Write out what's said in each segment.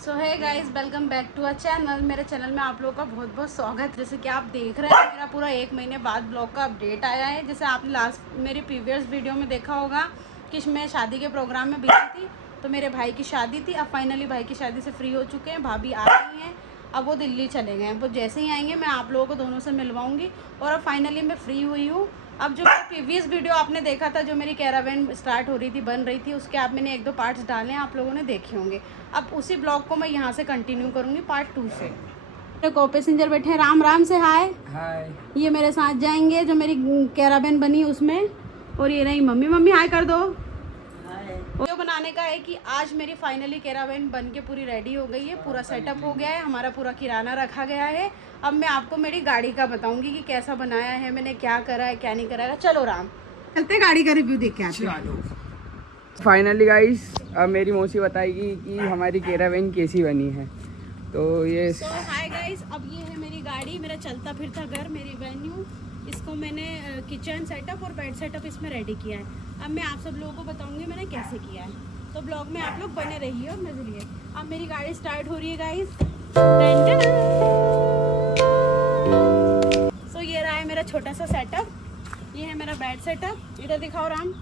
So hi guys, welcome back to a channel. मेरे channel में आप लोगों का बहुत बहुत स्वागत। जैसे कि आप देख रहे हैं, मेरा पूरा 1 महीने बाद ब्लॉग का अपडेट आया है। जैसे आपने लास्ट मेरी प्रीवियस वीडियो में देखा होगा कि मैं शादी के प्रोग्राम में बिजी थी, तो मेरे भाई की शादी थी। अब फाइनली भाई की शादी से फ्री हो चुके हैं, भाभी आ गई हैं। अब वो दिल्ली चले गए हैं। वो जैसे ही आएंगे मैं आप लोगों को दोनों से मिलवाऊंगी। और अब फाइनली मैं फ्री हुई हूँ। अब जो प्रीवियस वीडियो आपने देखा था, जो मेरी कैरावेन स्टार्ट हो रही थी, बन रही थी, उसके आप मैंने 1-2 पार्ट्स डाले हैं, आप लोगों ने देखे होंगे। अब उसी ब्लॉग को मैं यहाँ से कंटिन्यू करूँगी पार्ट 2 से। मेरे को पैसेंजर बैठे हैं, राम राम से हाय। हाय। ये मेरे साथ जाएंगे जो मेरी कैरावेन बनी उसमें। और ये रही मम्मी, मम्मी हाय कर दो। वीडियो बनाने का है कि आज मेरी फाइनली कैरावेन बन के पूरी रेडी हो गई है, पूरा सेटअप हो गया है, हमारा पूरा किराना रखा गया है। अब मैं आपको मेरी गाड़ी का बताऊंगी कि कैसा बनाया है मैंने, क्या करा है क्या नहीं करा है। चलो राम चलते गाड़ी का रिव्यू देख के आते हैं। फाइनली गाइस, अब मेरी मौसी बताएगी कि हमारी कैरावेन कैसी बनी है। तो ये हाय गाइस, अब ये है मेरी गाड़ी, मेरा चलता फिरता घर, मेरी वेन्यू। इसको मैंने किचन सेटअप और बेड सेटअप इसमें रेडी किया है। अब मैं आप सब लोगों को बताऊंगी मैंने कैसे किया है, तो ब्लॉग में आप लोग बने रहिए और मजे लिए। अब मेरी गाड़ी स्टार्ट हो रही है गाइस। सो ये रहा है मेरा छोटा सा सेटअप। ये है मेरा बेड सेटअप। इधर दिखाओ राम,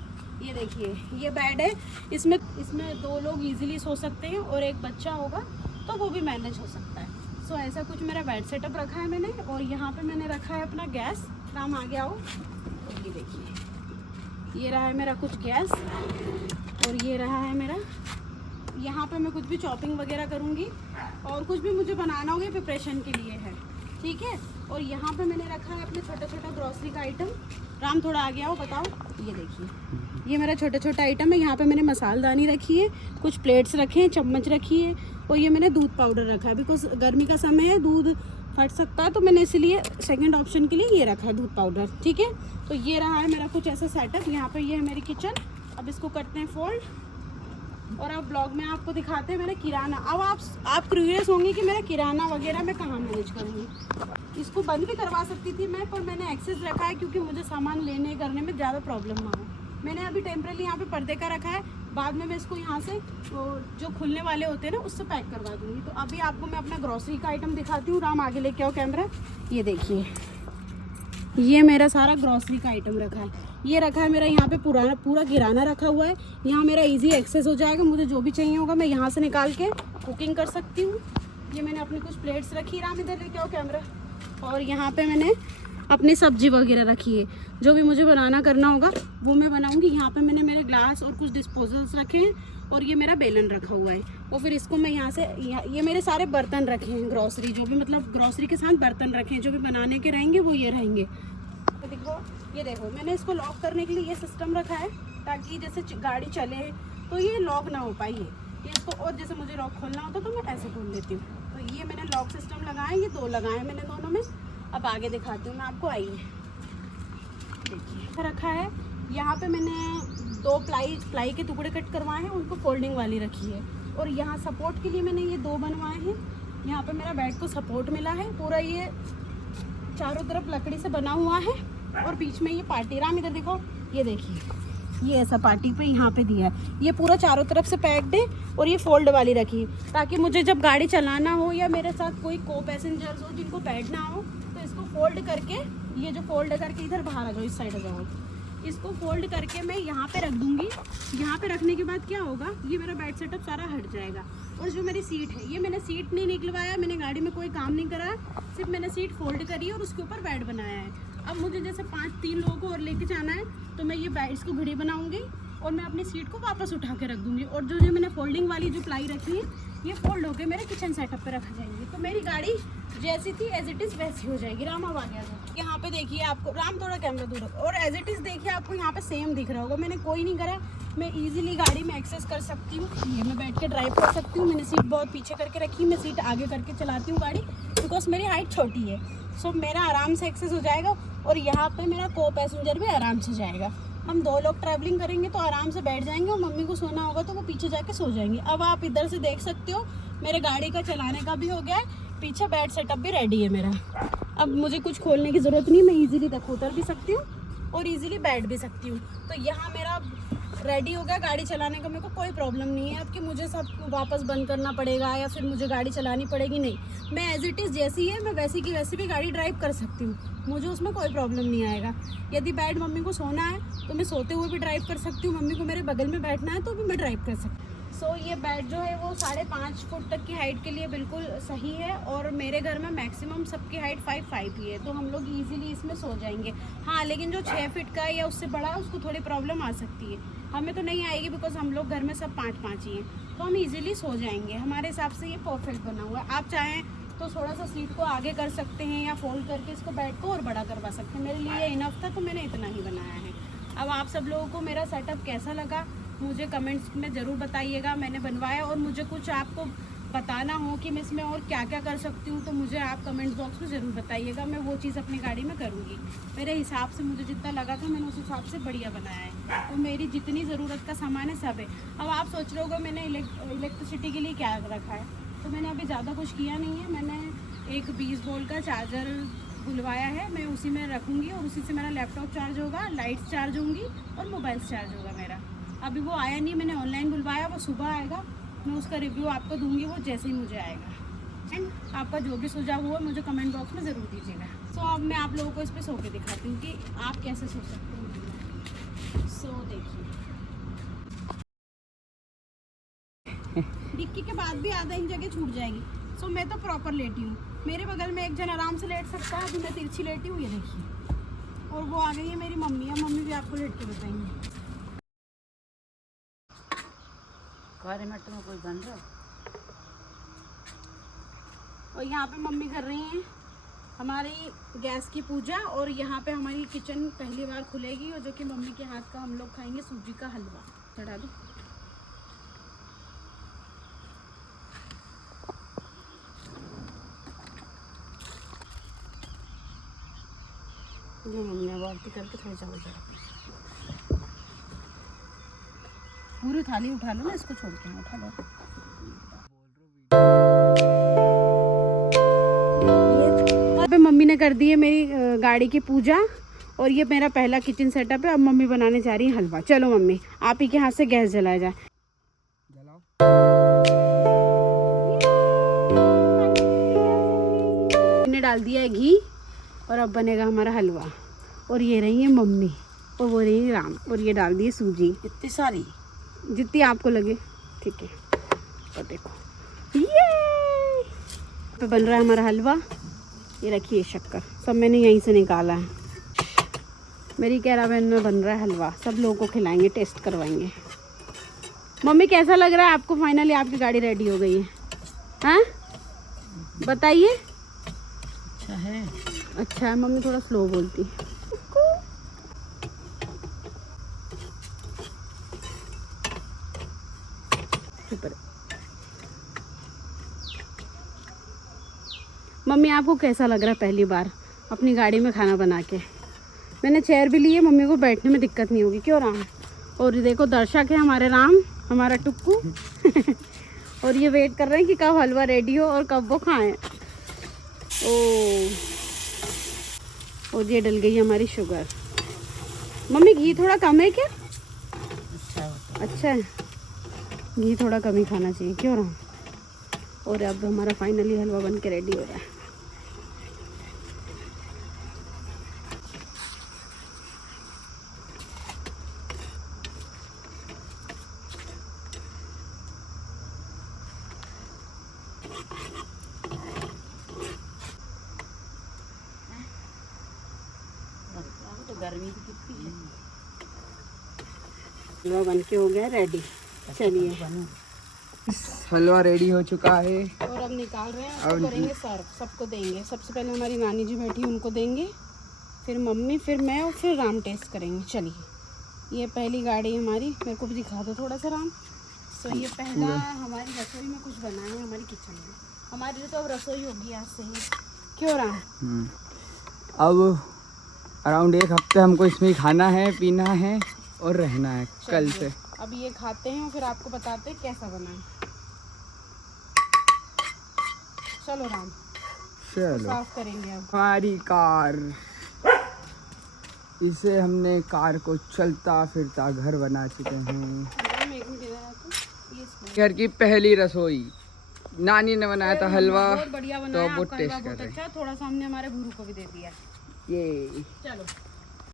ये देखिए ये बेड है। इसमें 2 लोग इजीली सो सकते हैं और एक बच्चा होगा तो वो भी मैनेज हो सकता है। सो ऐसा कुछ मेरा बेड सेटअप रखा है मैंने। और यहाँ पे मैंने रखा है अपना गैस। राम आ गया हो, ये देखिए ये रहा है मेरा कुछ गैस। और ये रहा है मेरा, यहाँ पे मैं कुछ भी चॉपिंग वगैरह करूँगी और कुछ भी मुझे बनाना होगा प्रिपरेशन के लिए है, ठीक है। और यहाँ पे मैंने रखा है अपने छोटा छोटा ग्रॉसरी का आइटम। राम थोड़ा आ गया हो, बताओ। ये देखिए ये मेरा छोटा छोटा आइटम है। यहाँ पे मैंने मसालदानी रखी है, कुछ प्लेट्स रखे हैं, चम्मच रखी है। और ये मैंने दूध पाउडर रखा है, बिकॉज गर्मी का समय है, दूध फट सकता है, तो मैंने इसलिए सेकंड ऑप्शन के लिए ये रखा है दूध पाउडर, ठीक है। तो ये रहा है मेरा कुछ ऐसा सेटअप। यहाँ पे ये है मेरी किचन। अब इसको करते हैं फोल्ड और अब ब्लॉग में आपको दिखाते हैं मेरा किराना। अब आप क्यूरियस होंगे कि मेरा किराना वगैरह मैं कहाँ मैनेज करूँगी। इसको बंद भी करवा सकती थी मैं, पर मैंने एक्सेस रखा है क्योंकि मुझे सामान लेने करने में ज़्यादा प्रॉब्लम ना हो। मैंने अभी टेम्परेरी यहाँ पे पर्दे का रखा है, बाद में मैं इसको यहाँ से जो खुलने वाले होते हैं ना उससे पैक करवा दूँगी। तो अभी आपको मैं अपना ग्रॉसरी का आइटम दिखाती हूँ। राम आगे लेके आओ कैमरा। ये देखिए ये मेरा सारा ग्रॉसरी का आइटम रखा है। ये रखा है मेरा यहाँ पे पूरा किराना रखा हुआ है। यहाँ मेरा इजी एक्सेस हो जाएगा, मुझे जो भी चाहिए होगा मैं यहाँ से निकाल के कुकिंग कर सकती हूँ। ये मैंने अपनी कुछ प्लेट्स रखी, राम इधर लेके आओ कैमरा। और यहाँ पे मैंने अपनी सब्जी वगैरह रखी है, जो भी मुझे बनाना करना होगा वो मैं बनाऊँगी। यहाँ पे मैंने मेरे ग्लास और कुछ डिस्पोजल्स रखे हैं और ये मेरा बेलन रखा हुआ है। और फिर इसको मैं यहाँ से ये मेरे सारे बर्तन रखे हैं, ग्रॉसरी जो भी मतलब ग्रॉसरी के साथ बर्तन रखे हैं, जो भी बनाने के रहेंगे वो ये रहेंगे। तो ये देखो मैंने इसको लॉक करने के लिए ये सिस्टम रखा है, ताकि जैसे गाड़ी चले तो ये लॉक ना हो पाए ये इसको। और जैसे मुझे लॉक खोलना होता तो मैं ऐसे खोल लेती हूँ। तो ये मैंने लॉक सिस्टम लगाए, ये 2 लगाए मैंने दोनों में। अब आगे दिखाती हूँ मैं आपको, आइए देखिए रखा है। यहाँ पे मैंने 2 प्लाई के टुकड़े कट करवाए हैं, उनको फोल्डिंग वाली रखी है। और यहाँ सपोर्ट के लिए मैंने ये 2 बनवाए हैं। यहाँ पे मेरा बेड को सपोर्ट मिला है, पूरा ये चारों तरफ लकड़ी से बना हुआ है। और बीच में ये पार्टी, राम इधर देखो, ये देखिए ये ऐसा पार्टी पे यहाँ पे दिया है। ये पूरा चारों तरफ से पैक्ड है। और ये फोल्ड वाली रखी है, ताकि मुझे जब गाड़ी चलाना हो या मेरे साथ कोई को पैसेंजर्स हो जिनको बैठना हो, तो इसको फोल्ड करके, ये जो फोल्ड करके इधर बाहर आ जाओ, इस साइड आ जाओ, इसको फोल्ड करके मैं यहाँ पे रख दूँगी। यहाँ पे रखने के बाद क्या होगा, ये मेरा बेड सेटअप सारा हट जाएगा। और जो मेरी सीट है, ये मैंने सीट नहीं निकलवाया, मैंने गाड़ी में कोई काम नहीं करा, सिर्फ मैंने सीट फोल्ड करी और उसके ऊपर बेड बनाया है। अब मुझे जैसे 3 लोगों को और लेके जाना है, तो मैं ये बेड इसको घड़ी बनाऊँगी और मैं अपनी सीट को वापस उठा के रख दूँगी। और जो मैंने फोल्डिंग वाली जो प्लाई रखी है, ये फोल्ड होकर मेरे किचन सेटअप पे रखा जाएंगे। तो मेरी गाड़ी जैसी थी एज इट इज़ वैसी हो जाएगी। राम अब आ गया था। यहाँ पे देखिए आपको, राम थोड़ा कैमरा दूर रखो, और एज इट इज़ देखिए आपको यहाँ पे सेम दिख रहा होगा। मैंने कोई नहीं करा, मैं इजीली गाड़ी में एक्सेस कर सकती हूँ। ये मैं बैठ के ड्राइव कर सकती हूँ। मैंने सीट बहुत पीछे करके रखी, मैं सीट आगे करके चलाती हूँ गाड़ी, बिकॉज मेरी हाइट छोटी है। सो मेरा आराम से एक्सेस हो जाएगा। और यहाँ पे मेरा को पैसेंजर भी आराम से जाएगा। हम 2 लोग ट्रैवलिंग करेंगे तो आराम से बैठ जाएंगे, और मम्मी को सोना होगा तो वो पीछे जाके सो जाएंगे। अब आप इधर से देख सकते हो मेरे गाड़ी का चलाने का भी हो गया है, पीछे बेड सेटअप भी रेडी है मेरा। अब मुझे कुछ खोलने की ज़रूरत नहीं, मैं इजीली तक उतर भी सकती हूँ और इजीली बैठ भी सकती हूँ। तो यहाँ मेरा रेडी हो गया गाड़ी चलाने का, मेरे को कोई प्रॉब्लम नहीं है अब कि मुझे सब वापस बंद करना पड़ेगा या फिर मुझे गाड़ी चलानी पड़ेगी। नहीं, मैं एज इट इज़ जैसी है मैं वैसी की वैसी भी गाड़ी ड्राइव कर सकती हूँ, मुझे उसमें कोई प्रॉब्लम नहीं आएगा। यदि बेड मम्मी को सोना है तो मैं सोते हुए भी ड्राइव कर सकती हूँ, मम्मी को मेरे बगल में बैठना है तो भी मैं ड्राइव कर सकती हूँ। सो ये बेड जो है वो 5.5 फुट तक की हाइट के लिए बिल्कुल सही है और मेरे घर में मैक्सिमम सबकी हाइट 5'5" ही है, तो हम लोग इजीली इसमें सो जाएंगे। हाँ, लेकिन जो 6 फीट का है या उससे बड़ा है उसको थोड़ी प्रॉब्लम आ सकती है, हमें तो नहीं आएगी बिकॉज हम लोग घर में सब 5'5" ही हैं, तो हम इजीली सो जाएंगे। हमारे हिसाब से ये परफेक्ट बना हुआ है। आप चाहें तो थोड़ा सा सीट को आगे कर सकते हैं या फोल्ड करके इसको बेड को और बड़ा करवा सकते हैं। मेरे लिए इनफ था तो मैंने इतना ही बनाया है। अब आप सब लोगों को मेरा सेटअप कैसा लगा मुझे कमेंट्स में ज़रूर बताइएगा। मैंने बनवाया और मुझे कुछ आपको बताना हो कि मैं इसमें और क्या क्या कर सकती हूँ तो मुझे आप कमेंट बॉक्स में ज़रूर बताइएगा, मैं वो चीज़ अपनी गाड़ी में करूँगी। मेरे हिसाब से मुझे जितना लगा था मैंने उस हिसाब से बढ़िया बनाया है, तो मेरी जितनी ज़रूरत का सामान है सब है। अब आप सोच रहे होगे मैंने इलेक्ट्रिसिटी के लिए क्या रखा है, तो मैंने अभी ज़्यादा कुछ किया नहीं है। मैंने एक 20 वोल्ट का चार्जर बुलवाया है, मैं उसी में रखूँगी और उसी से मेरा लैपटॉप चार्ज होगा, लाइट्स चार्ज होंगी और मोबाइल चार्ज होगा मेरा। अभी वो आया नहीं, मैंने ऑनलाइन बुलवाया, वो सुबह आएगा, मैं उसका रिव्यू आपको दूंगी वो जैसे ही मुझे आएगा। एंड आपका जो भी सुझाव हुआ मुझे कमेंट बॉक्स में ज़रूर दीजिएगा। सो अब मैं आप लोगों को इस पर सो के दिखाती हूँ कि आप कैसे सो सकते हैं। सो देखिए, डिक्की के बाद भी आधा इंच जगह छूट जाएगी। सो मैं तो प्रॉपर लेटी हूँ, मेरे बगल में एक जन आराम से लेट सकता है, अभी मैं तिरछी लेटी हूँ, ये देखिए। और वो आ गई है मेरी मम्मी, है मम्मी भी आपको लेट के बताएंगे। कारे मट में कोई बन रहा और यहाँ पे मम्मी कर रही हैं हमारी गैस की पूजा और यहाँ पे हमारी किचन पहली बार खुलेगी और जो कि मम्मी के हाथ का हम लोग खाएंगे सूजी का हलवा। चढ़ा दो। ये मम्मी बाल्टी करके थोड़ा सा पूरी थाली उठा लो ना, इसको छोड़ के उठा लो। पे मम्मी ने कर दी है मेरी गाड़ी की पूजा और ये मेरा पहला किचन सेटअप है। अब मम्मी बनाने जा रही है हलवा। चलो मम्मी आप ही के हाथ से गैस जलाया जाए। मैंने डाल दिया है घी और अब बनेगा हमारा हलवा। और ये रही है मम्मी और वो रही राम और ये डाल दिए सूजी इतनी सारी जितनी आपको लगे, ठीक है। और देखो ये पे बन रहा है हमारा हलवा। ये रखिए शक्कर, सब मैंने यहीं से निकाला है। मेरी कैरावेन में बन रहा है हलवा, सब लोगों को खिलाएंगे, टेस्ट करवाएंगे। मम्मी कैसा लग रहा है आपको? फाइनली आपकी गाड़ी रेडी हो गई है, हाँ बताइए। अच्छा है, अच्छा है। मम्मी थोड़ा स्लो बोलती है। सुपर। मम्मी आपको कैसा लग रहा है पहली बार अपनी गाड़ी में खाना बना के? मैंने चेयर भी ली है, मम्मी को बैठने में दिक्कत नहीं होगी, क्यों राम? और ये देखो दर्शक है हमारे राम, हमारा टुक्कू और ये वेट कर रहे हैं कि कब हलवा रेडी हो और कब वो खाएं। और ये डल गई हमारी शुगर। मम्मी घी थोड़ा कम है क्या? अच्छा है, घी थोड़ा कम ही खाना चाहिए, क्यों राम? और अब हमारा फाइनली हलवा बन के रेडी हो रहा है। तो गर्मी की कितनी है। हलवा बन के हो गया रेडी। चलिए हलवा रेडी हो चुका है और अब निकाल रहे हैं, अब करेंगे सर्व, सबको देंगे। सबसे पहले हमारी नानी जी बैठी उनको देंगे, फिर मम्मी, फिर मैं और फिर राम टेस्ट करेंगे। चलिए ये पहली गाड़ी हमारी, मेरे को भी दिखा दो थोड़ा सा राम। सो ये पहला हमारी रसोई में कुछ बना है, हमारी किचन में। हमारी तो अब रसोई होगी आज से ही, क्यों राम? अब अराउंड 1 हफ्ते हमको इसमें खाना है, पीना है और रहना है कल से। अब ये खाते हैं और फिर आपको बताते हैं कैसा बना है। चलो राम, चलो साफ करेंगे अब। हमारी कार इसे हमने कार को चलता फिरता घर बना चुके हैं। हम एक मिनट इधर आते। ये इसमें घर की पहली रसोई नानी ने बनाया था हलवा, बहुत बढ़िया तो बनाया वो आपका हलवा, टेस्ट कर बहुत रहे हैं। अच्छा। थोड़ा सा हमने हमारे गुरु को भी दे दिया। ये चलो